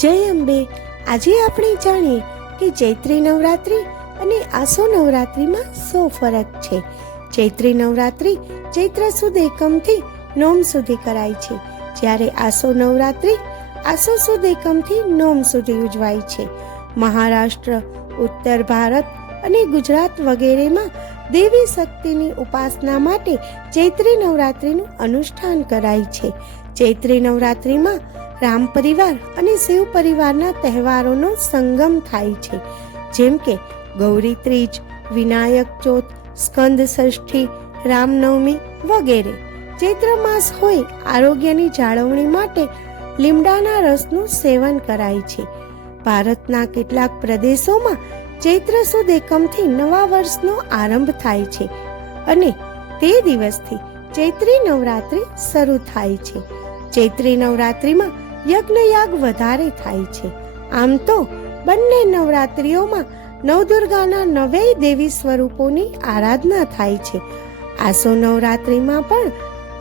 જય અંબે. આજે આપણે જાણીએ કે ચૈત્રી નવરાત્રિ અને આસો નવરાત્રિમાં શું ફરક છે. ચૈત્રી નવરાત્રિ ચૈત્ર સુદ એકમથી નોમ સુધી કરાય છે, જ્યારે આસો નવરાત્રિ આસો સુદ એકમથી નોમ સુધી ઉજવાય છે. મહારાષ્ટ્ર, ઉત્તર ભારત અને ગુજરાત વગેરેમાં દેવી શક્તિની ઉપાસના માટે ચૈત્રી નવરાત્રિનું અનુષ્ઠાન કરાય છે. ચૈત્રી નવરાત્રિમાં રામ પરિવાર અને શિવ પરિવારના તહેવારોનો સંગમ થાય છે, જેમ કે ગૌરી ત્રીજ, વિનાયક ચોથ, સ્કંદ ષષ્ઠી, રામનવમી વગેરે. ચૈત્ર માસ હોય આરોગ્યની જાળવણી માટે લીમડાના રસનું સેવન કરાય છે. ભારતના કેટલાક પ્રદેશોમાં ચૈત્ર સુદ એકમથી નવા વર્ષનો આરંભ થાય છે અને તે દિવસથી ચૈત્રી નવરાત્રિ શરૂ થાય છે. ચૈત્રી નવરાત્રિમાં યજ્ઞયાગ વધારે થાય છે. આમ તો બંને નવરાત્રિઓમાં નવદુર્ગાના 9 દેવી સ્વરૂપોની આરાધના થાય છે. આસો નવરાત્રિમાં પણ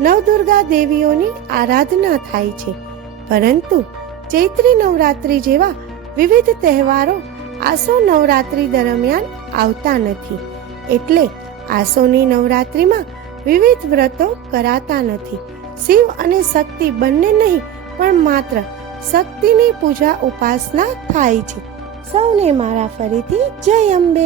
નવદુર્ગા દેવીઓની આરાધના થાય છે, પરંતુ ચૈત્રી નવરાત્રિ જેવા વિવિધ તહેવારો આસો નવરાત્રિ દરમિયાન આવતા નથી. એટલે આસોની નવરાત્રિમાં વિવિધ વ્રતો કરાતા નથી. શિવ અને શક્તિ બંને નહીં, પણ માત્ર શક્તિની પૂજા ઉપાસના થાય છે. સૌને મારા ફરીથી જય અંબે.